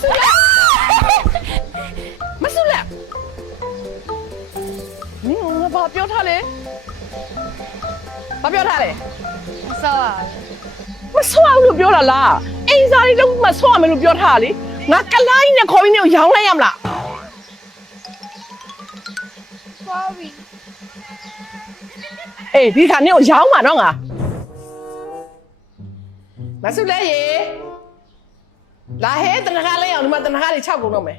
ဆုလက်မဆုလက်နင်ကဘာပြောထားလဲဘာပြောထားလဲဆောက်ရမဆွအောင်လို့ပြောတာလားအိမ်စားလေးတော့မဆွအောင်မလို့ပြောထားတာလေငါကလိုင်းနဲ့ခေါ်ပြီးနေကိုရောင်းလိုက်ရမလားသွားပြီအေးဒီခါနေကိုရောင်းမှာတော့ငါမဆုလက်ရေ လာဟဲတနခါလေးအောင်ဒီမှာတနခါလေး6ကုန်တော့မယ်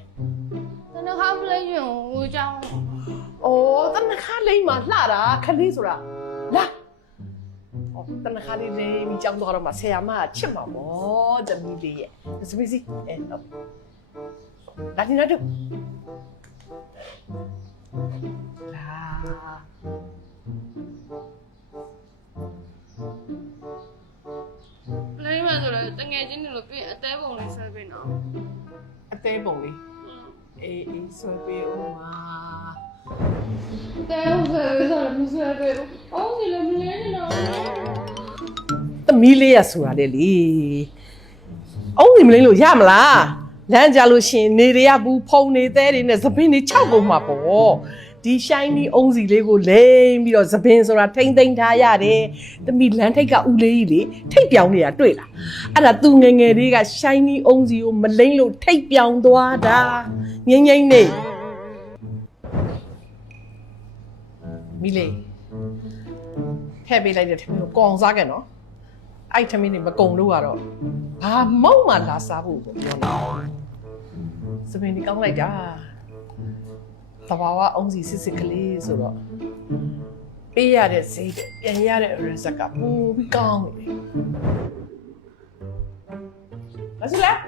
တနခါပလေးရင်ဟိုကြောင့်။အော်တနခါလေးမှာလှတာခလေးဆိုတာလာ။အော်တနခါလေးလေးပြီးကြောင်းသွားတော့မှဆရာမကချစ်မှာပေါ့တမီးလေးရဲ့။စပီစီအဲဟုတ်။လာဒီနာတို့လာပလေးမှဆိုတော့တငယ်ချင်းတွေလို့ပြင်အသေးပုံလေးဆွဲပေးနော် အသေးပုံလေးအေးအေးဆွဲပေးဦးမှာအသေးဆွဲပေးဆိုတော့မဆွဲပေးဘူးအော်ဒီလိုမလဲနေတော့။တမီးလေးရဆိုတာလေလေ။အုံးနေမလေးလို့ရမလား။လမ်းကြလို့ရှရင်နေရရဘူးဖုံနေသေးတွေနဲ့သပင်းတွေ6ကုန်မှာပေါ့။ ဒီ shiny အုံးစီလေးကိုလိမ့်ပြီးတော့သပင်းဆိုတာထိမ့်သိမ့်ထားရတယ်။တမီလမ်းထိတ်ကဦးလေးကြီးလေထိတ်ပြောင်းနေတာတွေ့လား။အဲ့ဒါသူငယ်ငယ်လေးက shiny အုံးစီကိုမလိမ့်လို့ထိတ်ပြောင်းသွားတာ။ငိမ့်ငိမ့်နေမီလေးထည့်ပေးလိုက်တဲ့ထမင်းကိုကောင်းစားခဲ့နော်။အဲ့ထမင်းနေမကုံလို့ကတော့ဘာမောက်မှလာစားဖို့ကိုပြောနေတာ။စပင်းဒီကောင်းလိုက်တာ။ တဘာဝအုံးစီစစ်စစ်ကလေးဆိုတော့ပေးရတဲ့ဈေးတဲ့ပြန်ရတဲ့ result ကပိုပြီးကောင်းနေတယ်။မစလား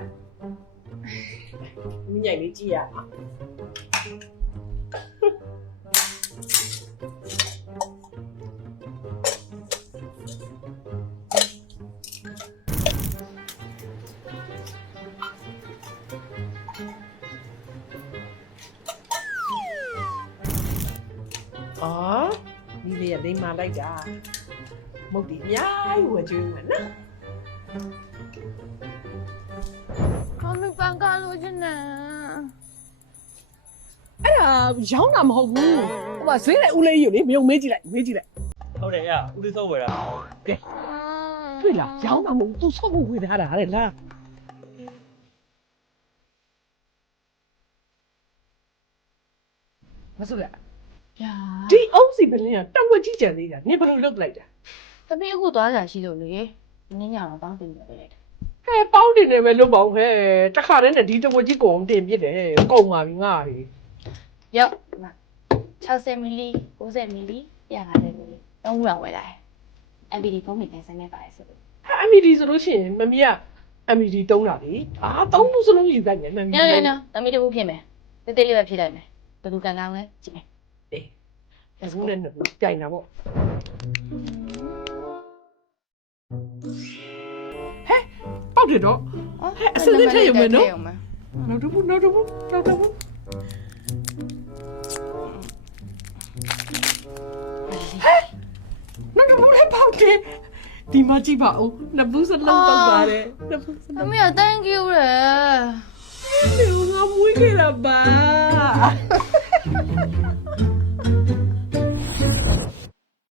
မြင်ရိုက်လေးကြည့်ရအောင် အော်ဒီလေးကလိမ့်မာလိုက်တာမုတ်ဒီအများကြီးဝယ်ကျွေးမယ်နော်ခမပန်ကားလို့ချင်တယ်အဲ့ဒါရောင်းတာမဟုတ်ဘူးဟိုမှာဈေးတဲ့ဦးလေးကြီးကိုလေမယုံမေးကြည့်လိုက်မေးကြည့်လိုက်ဟုတ်တယ်ရဦးလေးစောဝယ်တာတွေ့လားရောင်းတာမဟုတ်ဘူးသူဆော့ဖို့ဝယ်ထားတာတဲ့လားမဆိုရ ညာဒီအုံးစီပလင်းကတောက်ဝက်ကြီးကြံသေးတာနင်ဘယ်လိုလုပ်လိုက်တာသမီးအခုသွားကြရှိလို့လေနင်းညတော့တောင်းတင်နေတယ်ဟဲ့ပေါင်းတင်နေပဲလွတ်ပါအောင်ဟဲ့တခါတည်းနဲ့ဒီတဝက်ကြီးကုန်အောင်တင်ပြစ်တယ်ကုန်ပါပြီငါ့ဟေရော့60မီလီ90မီလီ150မီလီတော့ဝယ်ဝယ်လာတယ် MBD ဖုန်းမိတင်ဆိုင်နေပါတယ်ဆိုလို့ MD ဆိုလို့ရှိရင်မမီးက MD တုံးတာလေအာတုံးလို့စလုံးယူလိုက်မယ်မမီးညနေညသမီးတခုဖြစ်မယ်တေးသေးလေးပဲဖြစ်လိုက်မယ်ဘယ်သူကန်ကောင်းလဲကြည့် မယ်အစူးနဲ့နှစ်ခုကြိုင်တာပေါ့ဟဲ့ပေါက်တယ်တော့အစစထည့်ရုံပဲနော်နောက်တစ်ခုနောက်တစ်ခုနောက်တစ်ခုဟဲ့နောက်တစ်ခုလည်းပေါက်တယ်ဒီမှာကြည့်ပါဦးနှစ်ဘူးစလုံးတော့ပါတယ်နှစ်ဘူးစ။လုံးမမေက thank you ရယ်ဒီငါမွေးခဲ့တာပါ